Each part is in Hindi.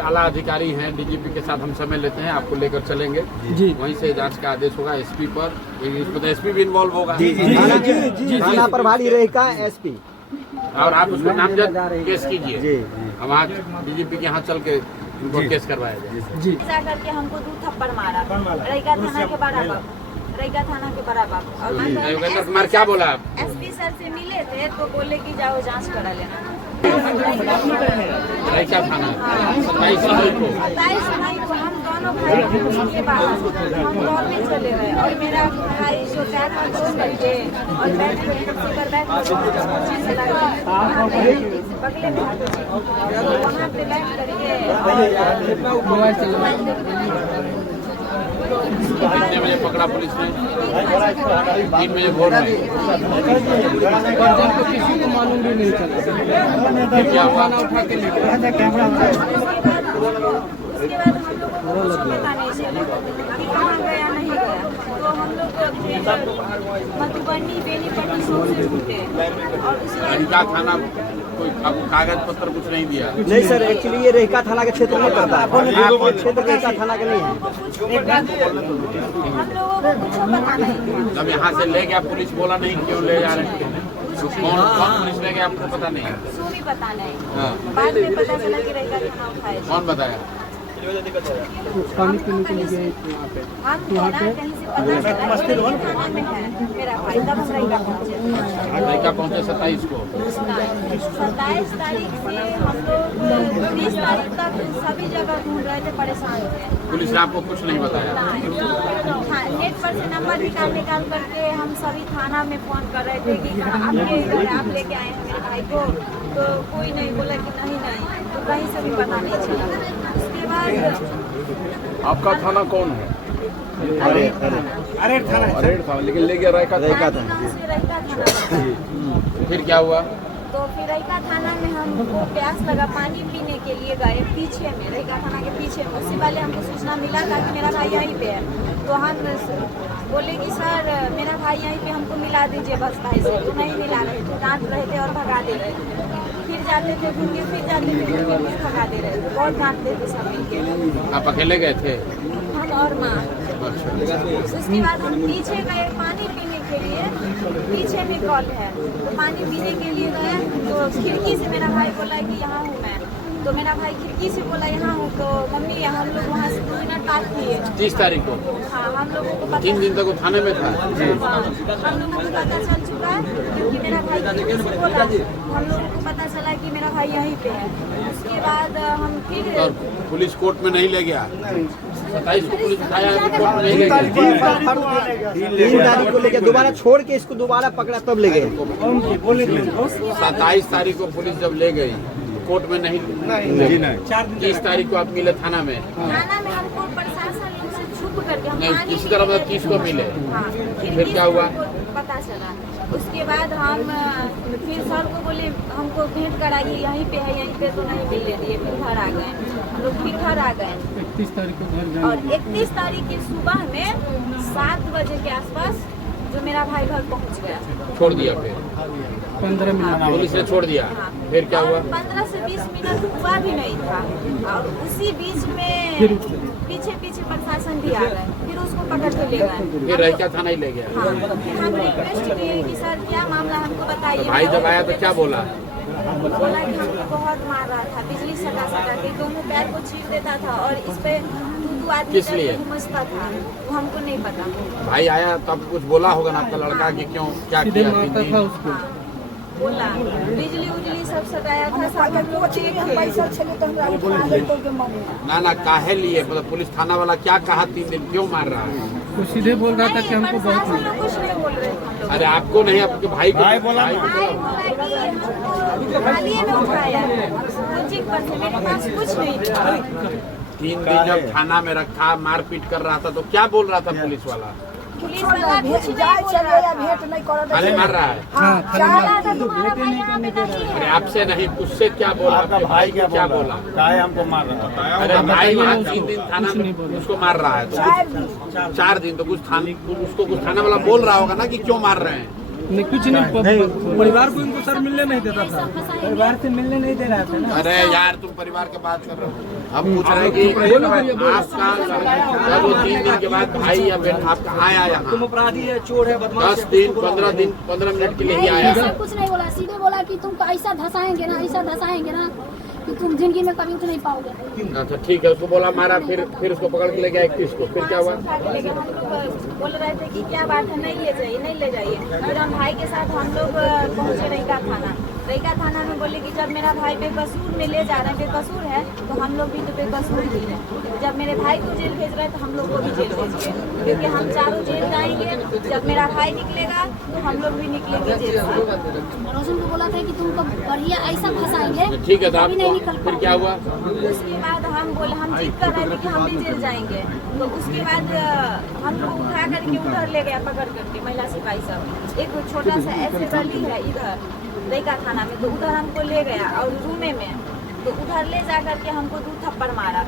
आला अधिकारी हैं, डीजीपी के साथ हम समय लेते हैं, आपको लेकर चलेंगे जी। वहीं से जांच का आदेश होगा एसपी पर, इसमें तो एसपी भी इन्वॉल्व होगा थाना प्रभारी रहेगा एसपी। और आप उसको नामजद केस कीजिए, हम आज डीजीपी के यहाँ चल के उनको केस करवाया जाए। जी करके हमको 2 थप्पड़ मारा रईका थाना के बराबर, रईका थाना के बराबर। और योगेंद्र कुमार क्या बोला आप? एसपी सर से मिले थे तो बोले कि जाओ जांच करा लेना। रईका थाना 27 मई को 27 मई को हम दोनों भाई के बाद हम दौड़ने चले गए और मेरा भाई जो बैग में छोड़ करके और बैग में सिपर बैग बगले में वहाँ पे बैठ करके कितने बजे पकड़ा पुलिस ने? 3 बजे भोर में। किसी को मालूम भी नहीं चला, क्या हुआ? उठा के ले उसके बाद हम लोग को कुछ पता नहीं चला कि कहाँ गया नहीं गया। तो हम लोग मधुबनी बेनीपट्टी से घूमे और उसके बाद रईका थाना कोई आपको कागज पत्र कुछ नहीं दिया? नहीं सर, एक्चुअली ये रेखा थाना के क्षेत्र में पड़ता है, क्षेत्र रेखा थाना का नहीं है। हम लोगों को कुछ पता नहीं। तब यहाँ से ले गया पुलिस, बोला नहीं क्यों ले जा रहे हैं? तो कौन पुलिस ले गया आपको पता नहीं? सो भी पता नहीं, हाँ। बाद में पता चला कि रईका थाना उठाए। कौन बताया? पानी पीने के लिए गए थे वहाँ पे। हम तो ना कहीं से पता चला कि रईका थाना में है मेरा भाई, तब हम रईका पहुँचे। रईका पहुँचे 27 को। 27 तारीख से हम लोग 30 तारीख तक सभी जगह घूम रहे थे, परेशान थे। पुलिस ने आपको कुछ नहीं बताया? नेट पर से नंबर निकाल करके हम सभी थाना में फोन कर रहे थे कि आप लेके आए हैं मेरे भाई को, तो कोई नहीं बोला कि नहीं, तो कहीं से भी पता नहीं चला। उसके बाद आपका थाना कौन है? अरे थाना, लेकिन ले गया रईका रईका थाना। फिर क्या हुआ? तो फिर रईका थाना में हमको प्यास लगा, पानी पीने के लिए गए पीछे में, रईका थाना के पीछे में। उसी वाले हमको सूचना मिला था कि मेरा भाई यहीं पे है, तो हम बोले कि सर मेरा भाई यहीं पे, हमको मिला दीजिए बस भाई से। तो नहीं मिला रहे थे, डांट रहे थे और भगा दे रहे थे। फिर जाते थे घूम के, फिर जाते थे घूम के, फिर भगा दे रहे थे, बहुत डांटते थे सब मिलके। आप अकेले गए थे? हम और माँ। उसके बाद हम पीछे गए पानी पीने के लिए, पीछे में कॉल है, तो पानी पीने के लिए गए तो खिड़की से मेरा भाई बोला कि यहाँ हूँ मैं। तो मेरा भाई खिड़की से बोला यहाँ हूँ, तो मम्मी हम लोग वहाँ से 2 मिनट बात किए। 30 तारीख को? हाँ, हम लोगों को पता 3 दिन तक वो थाने में था? हम लोगों को पता चल चुका है क्योंकि मेरा भाई खिड़की से बोला, हम लोगों को पता चला कि मेरा भाई यहीं पे है। उसके बाद हम फिर और पुलिस कोर्ट में नहीं ले गया? 27 को पुलिस उठाया, कोर्ट में नहीं ले गया? 3 तारीख को लेके दोबारा छोड़ के इसको दोबारा पकड़ा तब ले गए। 27 तारीख को पुलिस जब ले गई कोर्ट में नहीं, 30 तारीख को आप मिले थाना में? थाना में हमको प्रशासन से छुप करके हम नहीं, पानी किसी तरह मतलब 30 को मिले? हाँ, फिर क्या हुआ? पता चला। उसके बाद हम फिर सर को बोले हमको भेंट कराइए, यहीं पे है, यहीं पे, तो नहीं मिलने दिए। फिर घर आ गए हम लोग, फिर घर आ गए 31 तारीख को घर जाएंगे। और 31 तारीख की सुबह में 7 बजे के आसपास जो मेरा भाई घर पहुंच गया। छोड़ दिया? फिर 15 मिनट पुलिस ने छोड़ दिया? हाँ। फिर क्या हुआ? 15 से 20 मिनट हुआ भी नहीं था और उसी बीच में पीछे पीछे प्रशासन भी आ गए, फिर उसको पकड़ के ले गए। फिर रईका थाना ही ले गया? हाँ, फिर हम रिक्वेस्ट किए कि सर क्या मामला हमको बताइए। भाई जब आया तो क्या बोला? बोला कि हमको बहुत मार रहा था, बिजली सटा के दोनों पैर को चीर देता था और इस पे 2 आदमी किस लिए? घुमसता था, वो हमको नहीं पता। भाई आया तब कुछ बोला होगा ना आपका लड़का कि क्यों क्या सीधे किया? मारता था उसको। हाँ, बोला बिजली उजली सब सटाया था, सब हम लोग ठीक थे। ना काहे लिए, मतलब पुलिस थाना वाला क्या कहा 3 दिन क्यों मार रहा है? वो सीधे बोल रहा था कि हमको बहुत प्रशासन लोग कुछ नहीं बोल रहे थे हम लोग। अरे आपको नहीं, आपके भाई को बोला? भाई बोला कि हमको थालिए में उठाया, कोचिंग पर से, मेरे पास कुछ नहीं था। 3 दिन जब थाना में रखा, मारपीट कर रहा था, तो क्या बोल रहा था पुलिस वाला? पुलिस वाला कुछ नहीं बोल रहा था। थाने मार रहा है? चाला था तुम्हारा भाई यहाँ पे नहीं अरे है। आपसे नहीं, उससे क्या बोला? आपका भाई क्या बोला? हमको मार रहा था। अरे भाई वहाँ 3 दिन थाना में उसको मार रहा है, तो 4 दिन तो उसको कुछ थाना वाला बोल रहा होगा ना कि क्यों मार रहे हैं? नहीं कुछ नहीं, परिवार को इनको सर मिलने नहीं देता था, परिवार से मिलने नहीं दे रहा था ना। अरे यार तुम परिवार की बात कर रहे हो, हम पूछ रहे हैं कि आपका जब वो 3 दिन के बाद भाई या बहन आपका आया यहाँ, तुम अपराधी है, चोर है, बदमाश 10 दिन 15 दिन 15 मिनट के लिए ही आया। ऐसा कुछ नहीं बोला, सीधे बोला कि तुमको ऐसा धसाएंगे ना कि तुम जिंदगी में कभी उठ नहीं पाओगे। अच्छा ठीक है, उसको बोला मारा, फिर उसको पकड़ के ले गया 31 को, फिर क्या हुआ? बोल रहे थे कि क्या बात है, नहीं ले जाइए। फिर हम भाई के साथ हम लोग पहुँचे रईका थाना में बोले कि जब मेरा भाई बेकसूर में ले जा रहे हैं, बेकसूर है तो हम लोग भी तो बेकसूर ही हैं। जब मेरे भाई को जेल भेज रहे हैं तो हम लोग को भी जेल भेजिए, क्योंकि हम चारों जेल जाएंगे। जब मेरा भाई निकलेगा तो हम लोग भी निकलेंगे जेल से। रोशन को बोला था कि तुमको बढ़िया ऐसा फंसाएंगे, ठीक है, तो कभी नहीं निकल फिर क्या हुआ? उसके बाद हम जिद कर रहे थे कि हम भी जेल जाएंगे। तो उसके बाद हमको उठा करके उधर ले गया, पकड़ करके महिला सिपाही सब। एक छोटा सा ऐसे गली है इधर रईका थाना में, तो उधर हमको ले गया और रूमे में, तो उधर ले जा करके हमको 2 थप्पड़ मारा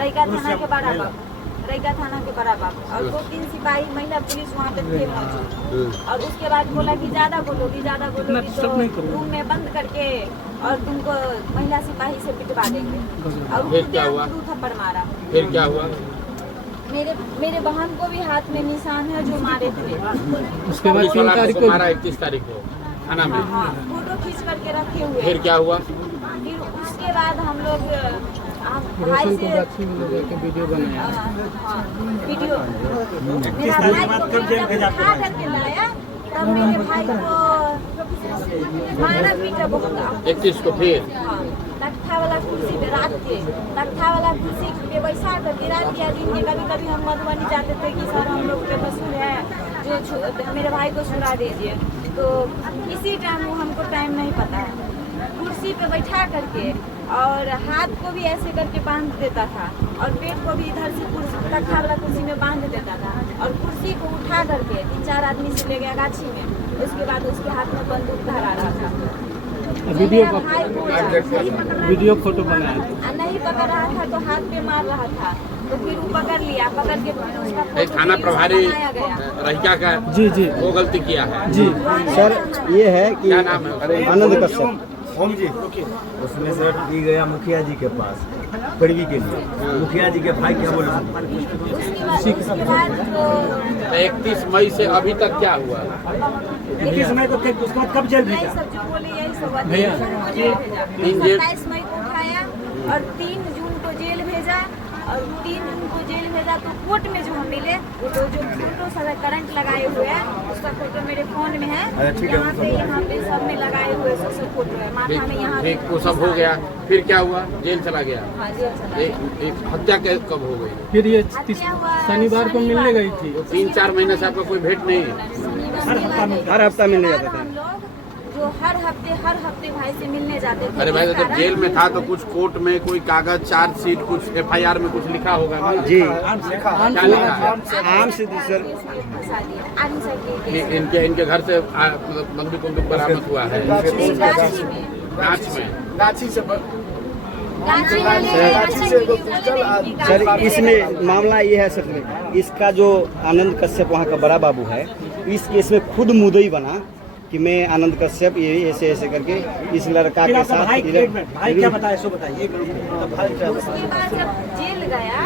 रईका थाना के बड़ा बाप और 2-3 सिपाही महिला पुलिस वहाँ पे थे मौजूद। और उसके बाद बोला कि ज्यादा बोलोगी तो रूम में बंद करके और तुमको महिला सिपाही से पिटवा देंगे। और फिर क्या हुआ? 2 थप्पड़ मारा। फिर क्या हुआ? मेरे बहन को भी हाथ में निशान है जो मारे थे। उसके बाद 3 तारीख को मारा, 31 तारीख को थाना में। हाँ, फोटो खींच करके रखे हुए। फिर क्या हुआ? फिर उसके बाद हम लोग रोशन को गाछी में लेके वीडियो बनाया। वीडियो मेरा भाई को उठा करके लाया, तब मेरे भाई को मारा पीटा बहुत। 31 को फिर तख्ता वाला कुर्सी पे रात के तख्ता वाला कुर्सी पे बैठा करके रात के दिन के कभी हम मधुबनी जाते थे कि सर हम लोग बेकसूर है, जो मेरे भाई को छुड़ा दीजिए। तो इसी टाइम वो हमको टाइम नहीं पता है, कुर्सी पे बैठा करके और हाथ को भी ऐसे करके बांध देता था और पेट को भी इधर से तख्ता वाला कुर्सी में बांध देता था और कुर्सी को उठा करके 3-4 आदमी से ले गया गाछी में। उसके बाद उसके हाथ में बंदूक धरा रहा था। वीडियो फोटो बनाया, नहीं पकड़ रहा था तो हाथ पे मार रहा था, तो फिर वो पकड़ लिया, पकड़ के फिर उसका फोटो थाना प्रभारी बनाया गया। रईका का जी वो गलती किया है जी सर ये है कि क्या नाम है? आनंद कश्यप होम जी, उसमें से दी गया मुखिया जी के पास पड़गी के लिए। मुखिया जी के भाई क्या बोले? उसके बाद तो 31 मई से अभी तक क्या हुआ? 21 मई को उसको कब जेल यही भेजा? सब जो बोले यही सब भैया 27 मई को उठाया और 3 जून को जेल भेजा और 3 जून को जेल भेजा। तो कोर्ट में जो हम मिले वो तो जो फोटो सारा करंट लगाए हुए हैं, उसका फोटो मेरे फोन में है। यहाँ पे सब में लगाए हुए सब फोटो है, माथा में यहाँ पे ठीक, वो सब हो गया, फिर क्या हुआ? जेल चला गया। हाँ, जेल चला गया। एक हत्या कब हो गई? फिर ये हत्या हुआ शनिवार को मिलने गई थी। तो 3-4 महीने से आपका कोई भेंट नहीं है? हर हफ्ता मिलने जाते थे। हम लोग जो हर हफ्ते भाई से मिलने जाते थे। अरे भाई जब जेल में था तो कुछ कोर्ट में कोई कागज, चार्जशीट, कुछ FIR में कुछ लिखा होगा ना? जी क्या लिखा है? आम से सर इनके घर से बंदूक बरामद हुआ है गाछ में। सर इसमें मामला ये है सर में, इसका जो आनंद कश्यप वहाँ का बड़ा बाबू है, इस केस में खुद मुद्दई बना कि मैं आनंद कश्यप ये ऐसे ऐसे करके इस लड़का के साथ भाई क्या बताया सो बताइए। उसके बाद जब जेल गया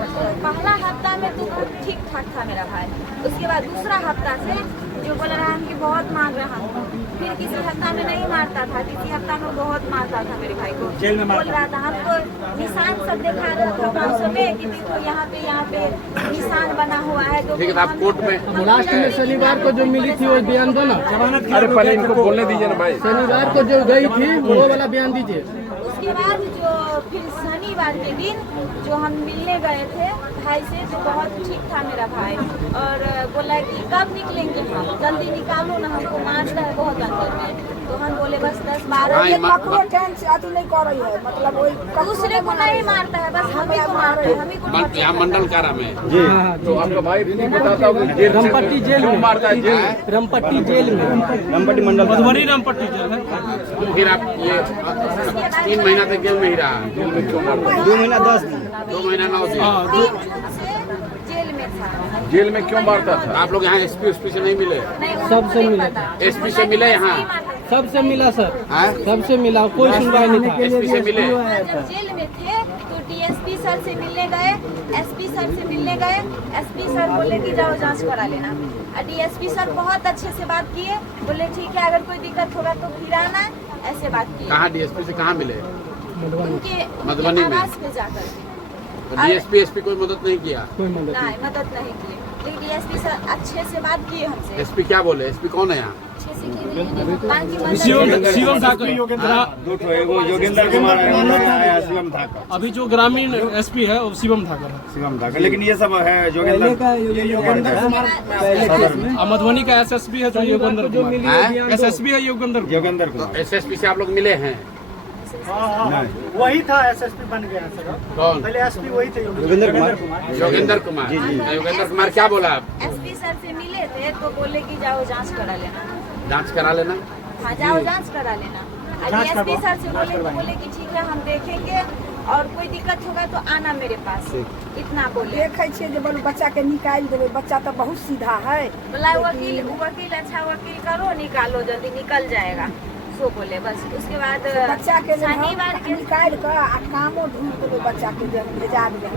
तो पहला हफ्ता में तो ठीक ठाक था मेरा भाई। उसके बाद दूसरा हफ्ता से जो बोल रहा है कि बहुत मार रहा हूँ, फिर किसी हफ्ता में नहीं मारता था, किसी हफ्ता में बहुत मारता था मेरे भाई को। जेल में बोल रहा था हमको निशान सब दिखा रहा था 500 में कि देखो यहाँ पे निशान बना हुआ है। तो ठीक है, आप कोर्ट में लास्ट में शनिवार को जो मिली थी वो बयान दो ना। अरे पहले इनको बोलने दीजिए ना भाई। शनिवार को जो गई थी वो वाला बयान दीजिए। उसके बाद जो फिर शनिवार के दिन जो हम मिलने गए थे भाई से, तो बहुत ठीक था मेरा भाई और बोला कि कब निकलेंगे हम, जल्दी निकालो ना, हमको मारता है बहुत अंदर में। तो हम बोले बस 10-12 दूसरे को नहीं मारता है, बस हम ही को मारता है, हम ही को यहाँ मंडल कारा में जी तो आपका भाई बताता हूँ रमपट्टी जेल में मारता है जेल, रमपट्टी जेल में, रमपट्टी मंडल मधुबनी रमपट्टी जेल में। तो फिर आप ये 3 महीना तक जेल में ही रहा। जेल में क्यों मारता? 2 महीना 10 दिन 2 महीना 9 दिन। 3 जून से जेल में था। जेल में क्यों मारता था? आप लोग यहाँ एसपी से नहीं मिले? नहीं, सबसे मिले। एसपी से मिले यहाँ? सबसे मिला सर, हाँ? सबसे मिला, कोई सुनवाई नहीं था। एसपी से मिले? जब जेल में थे तो डीएसपी सर से मिलने गए, एसपी सर से मिलने गए। एसपी सर बोले कि जाओ जांच करा लेना। और डीएसपी सर बहुत अच्छे से बात किए, बोले ठीक है अगर कोई दिक्कत होगा तो फिर आना, ऐसे बात किए। कहाँ डीएसपी से कहाँ मिले? उनके मधुबनी में? आवास पे जाकर डीएसपी एसपी कोई मदद नहीं किया? कोई मदद नहीं, मदद नहीं की, लेकिन डीएसपी सर अच्छे से बात किए हमसे, एसपी क्या बोले? एसपी कौन है यहाँ? अच्छे से किए। बाकी मदद शिवम ठाकुर, दो ठो, एगो योगेंद्र कुमार है, शिवम ठाकुर। अभी जो ग्रामीण एसपी है वो शिवम ठाकुर है। शिवम ठाकुर, लेकिन ये सब है योगेंद्र और मधुबनी का एसएसपी है जो योगेंद्र कुमार, एसएसपी है योगेंद्र कुमार। एसएसपी से आप लोग मिले हैं? वही था, एसएसपी बन गया सर। कौन? पहले एसपी वही थे, योगेंद्र कुमार। योगेंद्र कुमार। योगेंद्र कुमार क्या बोला? एसपी सर से मिले थे तो बोले कि जाओ जांच करा लेना। जांच करा लेना? हाँ, जाओ जांच करा लेना। डीएसपी सर से बोले कि ठीक है हम देखेंगे और कोई दिक्कत होगा तो आना मेरे पास, इतना बोले। देखे छे जे बोलो बच्चा के निकाल देवे, बच्चा तो बहुत सीधा है। बोला वकील अच्छा वकील करो, निकालो जल्दी, निकल जाएगा, सो बोले बस। उसके बाद बच्चा के शनिवार के निकाल कर आ कामो ढूंढ देवे, बच्चा के भेजा देवे।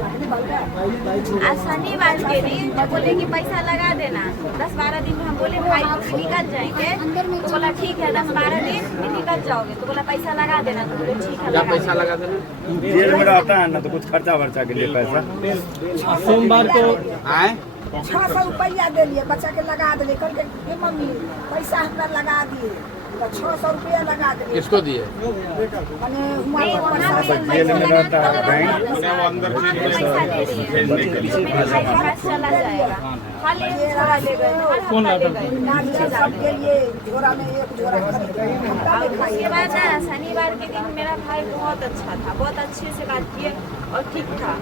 आज शनिवार के दिन तो बोले कि पैसा लगा देना 10-12 दिन में। हम बोले भाई हम निकल जाएंगे, तो बोला ठीक है 10-12 दिन में निकल जाओगे, तो बोला पैसा लगा देना, तो बोले ठीक है क्या लगा पैसा लगा देना? जेल में रहता है ना तो कुछ खर्चा वर्चा के लिए पैसा। सोमवार को आए 600 रुपया दे लिए, बच्चा के लगा दिले। कल के हे मम्मी पैसा हमरा लगा दिए, तो 600 रुपया लगा दिले। किसको दिए? माने नहीं, हुआ वहाँ पे जेल में रहता है बैंक। वहाँ पे पैसा दे रही है, जो मेरे भाई के पास चला जाएगा। खाली एक झोरा ले गए, हर हफ्ता ले गए। नारियल सब के लिए झोरा में एक झोरा खरीद हफ्ता में खाई। उसके बाद ना शनिवार के दिन मेरा भाई बहुत अच्छा था, बहुत अच्छे से बात किए और ठीक था,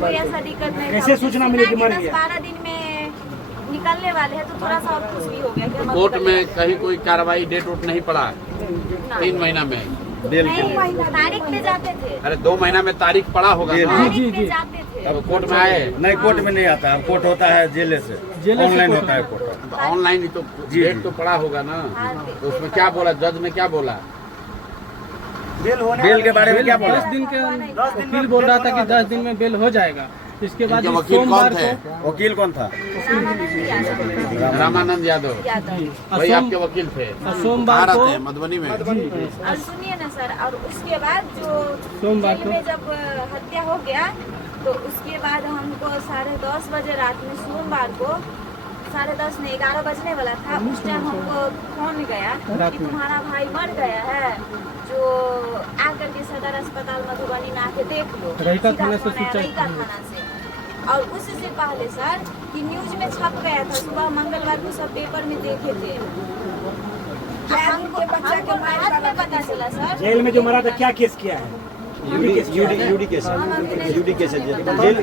कोई ऐसा दिक्कत नहीं। कैसे सूचना मिली कि मर गया? 10-12 दिन में निकलने वाले हैं तो थोड़ा सा और खुश भी हो गया कि हम कोर्ट निकल में कहीं कोई कार्रवाई डेट वोट नहीं पड़ा? ना। 3 महीना में? नहीं, तारीख पे जाते थे, अरे 2 महीना में तारीख पड़ा होगा ना? तारीख पे जाते थे। अब कोर्ट में आए? नहीं, कोर्ट में नहीं आता है, कोर्ट होता है जेल से, ऑनलाइन होता है कोर्ट। तो ऑनलाइन ही तो जी, डेट जी। तो पड़ा होगा ना? हाँ, तो उसमें क्या बोला जज ने? क्या बोला? बेल के बारे में क्या बोला? 10 दिन के वकील बोल रहा था कि 10 दिन में बेल हो जाएगा। इसके बाद इनके वकील सोमवार कौन थे? को वकील कौन था? रामानंद यादव। वही आपके वकील थे? सोमवार कहाँ को रहते हैं? मधुबनी में? और सुनिए ना सर, और उसके बाद जो सोमवार जेल को में जब हत्या हो गया तो उसके बाद हमको 10:30 बजे रात में सोमवार को 10:30 नहीं 11 बजने वाला था, उस टाइम हमको फोन गया कि तुम्हारा भाई मर गया है, जो आकर के सदर अस्पताल मधुबनी में आके देख लो। रहिका सीधा थाना से फोन आया, सूचना रहिका थाना से। और उससे पहले सर कि न्यूज में छप गया था, सुबह मंगलवार को सब पेपर में देखे थे। हमको रात में पता चला सर। जेल में जो मरा था क्या केस किया है? यूडी केस है, यूडी केस है,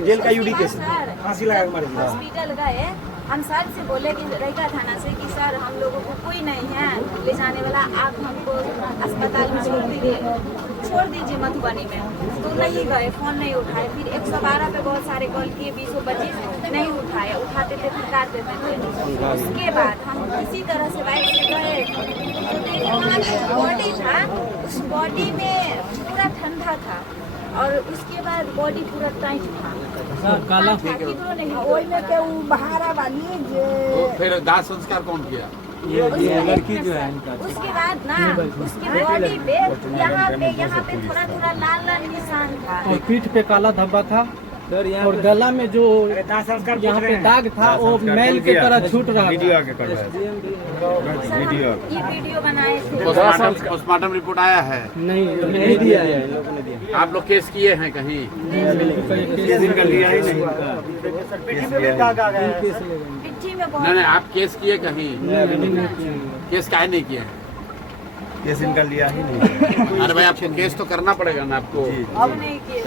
जेल का यूडी केस है। सर फांसी लगा के मर गया। हॉस्पिटल गए, हम सर से बोले कि रहिका थाना से कि सर हम लोगों को कोई नहीं है ले जाने वाला, आप हमको अस्पताल में छोड़ दीजिए मधुबनी में। तो नहीं गए, फोन नहीं उठाए। फिर 112 पे बहुत सारे कॉल किए, 20-25 नहीं उठाए, उठाते थे फिर काट देते थे। उसके बाद हम किसी तरह से बाइक से गए तो वहाँ पे जो बॉडी था उस बॉडी में पूरा ठंडा था और उसके बाद बॉडी पूरा टाइट था। काला किधरो नहीं ओई में के उ बहारा वाली जे तो फिर दाह संस्कार कौन किया? लड़की जो है इनका। उसके बाद ना उसके बॉडी पे यहाँ पे थोड़ा लाल निशान था। और पीठ पे काला धब्बा था और गला में जो यहाँ पे दाग था वो मैल के तरह छूट रहा वीडियो था। आके कर रहा है। सर, हम वीडियो। ये वीडियो बनाए थे। पोस्टमार्टम रिपोर्ट आया है? नहीं दिया है। आप लोग केस किए हैं कहीं? केस इनका लिया ही नहीं। पिट्ठी में बहुत नहीं, आप केस किए कहीं? केस काहे नहीं किए हैं? केस इनका लिया ही नहीं। अरे भाई आपको केस तो करना पड़ेगा ना आपको। जी। अब नहीं किए।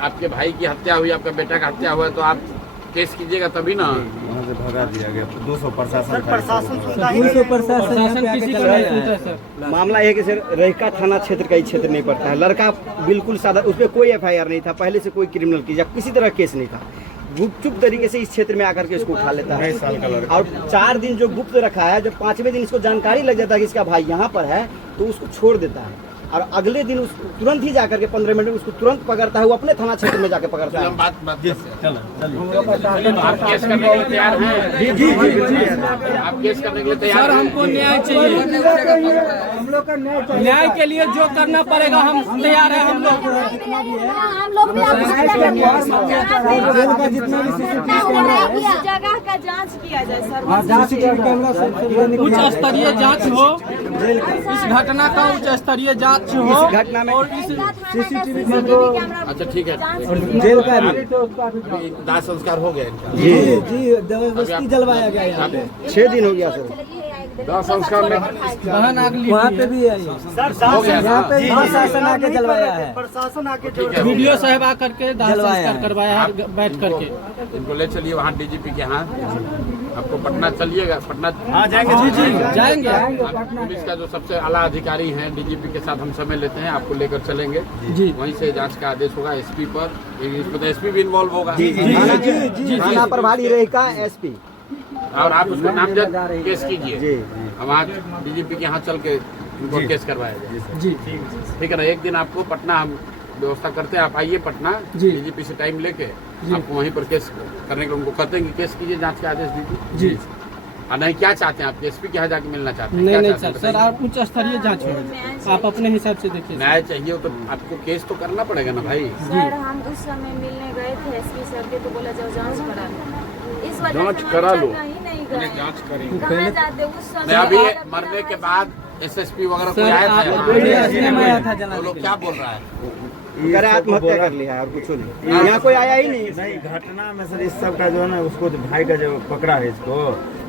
आपके भाई की हत्या हुई, आपका बेटा का हत्या हुआ है तो आप केस कीजिएगा तभी ना। वहाँ से भगा दिया गया। 200 प्रशासन था। प्रशासन प्रशासन किसी को नहीं सुनता सर। मामला ये है कि सर रहिका थाना क्षेत्र का ही क्षेत्र नहीं पड़ता है। लड़का बिल्कुल सादा, उस पर कोई एफआईआर नहीं था, पहले से कोई क्रिमिनल केस या किसी तरह केस नहीं था। गुपचुप तरीके से इस क्षेत्र में आकर के इसको उठा लेता है और 4 दिन जो गुप्त रखा है, जब 5वें दिन इसको जानकारी लग जाता है कि इसका भाई यहाँ पर है तो उसको छोड़ देता है और अगले दिन उस तुरंत ही जाकर के 15 मिनट में उसको तुरंत पकड़ता है। वो अपने थाना क्षेत्र में जाकर पकड़ता है। आप केस करने के लिए तैयार हैं? जी जी जी, आप केस करने के लिए तैयार सर हैं? हमको न्याय चाहिए, हम लोग का न्याय चाहिए। न्याय के लिए जो करना पड़ेगा हम तैयार है। हम लोग भी उस जगह का जांच किया जाए सर। उच्च स्तरीय जांच हो, इस घटना का उच्च स्तरीय जांच हो। इस घटना में और इस सीसीटीवी अच्छा ठीक है, जेल का भी दाह संस्कार हो गया इनका? जी जी जबरदस्ती जलवाया गया यहाँ पे। 6 दिन हो गया सर। दाह संस्कार में बहन अगली वहाँ पे भी है हो गया यहाँ पे जी, प्रशासन आके जलवाया है। ठीक है, वीडियो साहब आ करके दाह जलवाया संस्कार है। करवाया है बैठ करके। इनको ले चलिए वहाँ डीजीपी के यहाँ। आपको पटना चलिएगा? पटना जाएंगे जी जी जाएंगे। आप पुलिस का जो सबसे आला अधिकारी हैं डीजीपी के साथ हम समय लेते हैं, आपको लेकर चलेंगे जी। वहीं से जांच का आदेश होगा एसपी पर। इसमें तो एसपी भी इन्वॉल्व होगा थाना प्रभारी रहेगा एसपी। और आप उसको नामजद केस कीजिए। जी हम आज डीजीपी के यहाँ चल के इनको केस करवाया जाए। जी ठीक है ना? एक दिन आपको पटना हम व्यवस्था करते हैं, आप आइए पटना जी। डीजीपी से टाइम लेके आपको वहीं पर केस करने के लिए उनको कहते हैं कि केस कीजिए, जांच का आदेश दीजिए जी। और नहीं क्या चाहते हैं आप? एसपी के यहाँ जाके मिलना चाहते हैं? नहीं क्या नहीं चाहते सर हैं? सर आप उच्च स्तरीय जांच हो, आप अपने हिसाब से देखिए। न्याय चाहिए तो आपको केस तो करना पड़ेगा ना भाई। सर हम उस समय मिलने गए थे एसपी सर के, तो बोला जाओ जांच करा लो। इस वजह जांच से हम करा लो। कहीं नहीं गए। जांच करें। कहाँ जाते उस समय? मैं अभी मरने के बाद एसएसपी वगैरह कोई सर, आया था आप यहाँ? अपने आया था वो लोग क्या बोल रहा है? कह रहे आत्महत्या कर लिया है और कुछ नहीं, यहाँ कोई आया ही नहीं। नहीं, घटना में सर इस सब का जो है ना, उसको तो भाई का जो पकड़ा है इसको,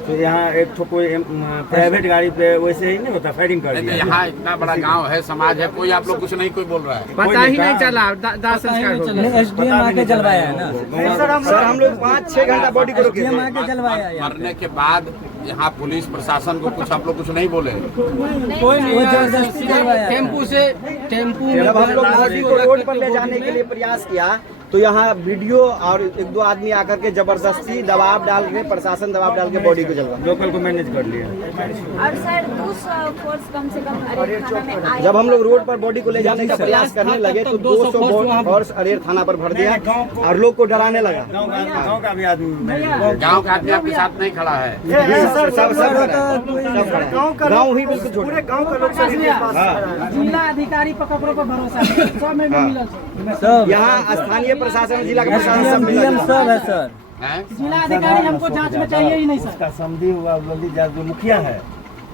तो यहाँ एक तो कोई प्राइवेट गाड़ी पे वैसे ही नहीं होता, फायरिंग कर नहीं, दिया। यहाँ इतना बड़ा गांव है, समाज है, कोई आप लोग कुछ नहीं कोई बोल रहा है। पता ही नहीं चला दाह संस्कार हो गया। एसडीएम आके जलवाया है ना। सर हम लोग 5-6 घंटा बॉडी को रोके एसडीएम थे। आके जलवाया है। मरने के बाद यहाँ पुलिस प्रशासन को कुछ आप लोग कुछ नहीं बोले? कोई वो जबरदस्ती नहीं, करवाया। टेम्पू से टेम्पू जब हम लोग बॉडी को रोड पर ले जाने के लिए प्रयास किया तो यहाँ वीडियो और 1-2 आदमी आकर के जबरदस्ती दबाव डाल के, प्रशासन दबाव डाल के बॉडी को जलवा। लोकल को मैनेज कर लिया। और सर 200 फोर्स कम से कम अरेर थाना में आया। जब हम लोग रोड पर बॉडी को ले जाने का प्रयास करने लगे तो 200 फोर्स अरेर थाना पर भर दिया और लोग को डराने लगा। गाँव का भी आदमी गांव का आदमी आपके साथ नहीं खड़ा है? गाँव ही बिल्कुल छोड़ जिला अधिकारी पर ककरो पर भरोसा नहीं, सब में मिलल सब यहाँ स्थानीय प्रशासन, जिला का प्रशासन सब मिला एसडीएम सब है सर। हैं? जिला अधिकारी हमको जांच में चाहिए ही नहीं सर। उसका समझी हुआ जल्दी जो मुखिया है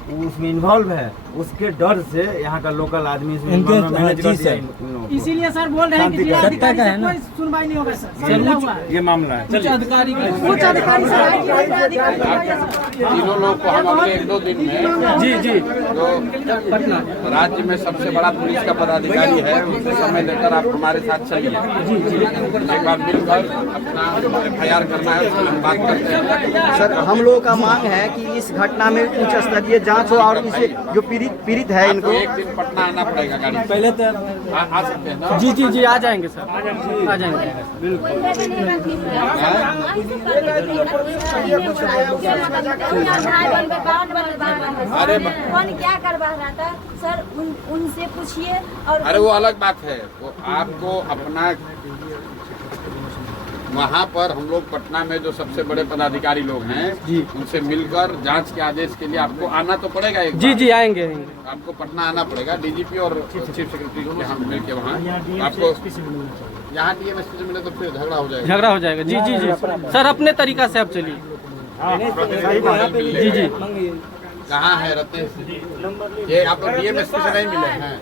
वो उसमें इन्वॉल्व है, उसके डर से यहाँ का लोकल आदमी इसमें इनके- involve मैनेज जी कर दिया सर। इन लोगों को। इसीलिए सर बोल रहे हैं कि शांति जिला का- अधिकारी सत्ता का से है ना। कोई सुनवाई नहीं होगा सर। ये मिला हुआ है। ये मामला है। उच्च अधिकारी का उच्च अधिकारी सर आए कि उच्च अधिकारी तीनों लोग को हम अगले 1-2 दिन में जी जी जो पटना राज्य में सबसे बड़ा पुलिस का पदाधिकारी है उनसे समय लेकर आप हमारे साथ चलिए। एक बार मिलकर अपना FIR करना है, उसकी हम बात करते हैं। सर हम लोगों का मांग है कि इस घटना में उच्च स्तरीय जांच हो और इसे जो पीड़ित है आपको इनको एक दिन पटना आना पड़ेगा गाड़ी से। पहले तो आ सकते हैं ना? जी जी जी आ जाएंगे सर, आ जाएंगे। अरे कौन क्या करवा रहा था सर? उनसे पूछिए। और अरे वो अलग बात है, वो आपको अपना वहाँ पर हम लोग पटना में जो सबसे बड़े पदाधिकारी लोग हैं उनसे मिलकर जांच के आदेश के लिए आपको आना तो पड़ेगा। एक जी बार। जी आएंगे। आपको पटना आना पड़ेगा, डीजीपी और चीफ सेक्रेटरी के यहाँ मिल के वहाँ आपको यहाँ डीएमएसपी से मिले तो फिर झगड़ा हो जाएगा। झगड़ा हो जाएगा। जी जी जी सर अपने तरीका से आप चलिए। जी जी कहाँ है रहते हैं? ये आप लोग डीएमएसपी से नहीं मिले हैं?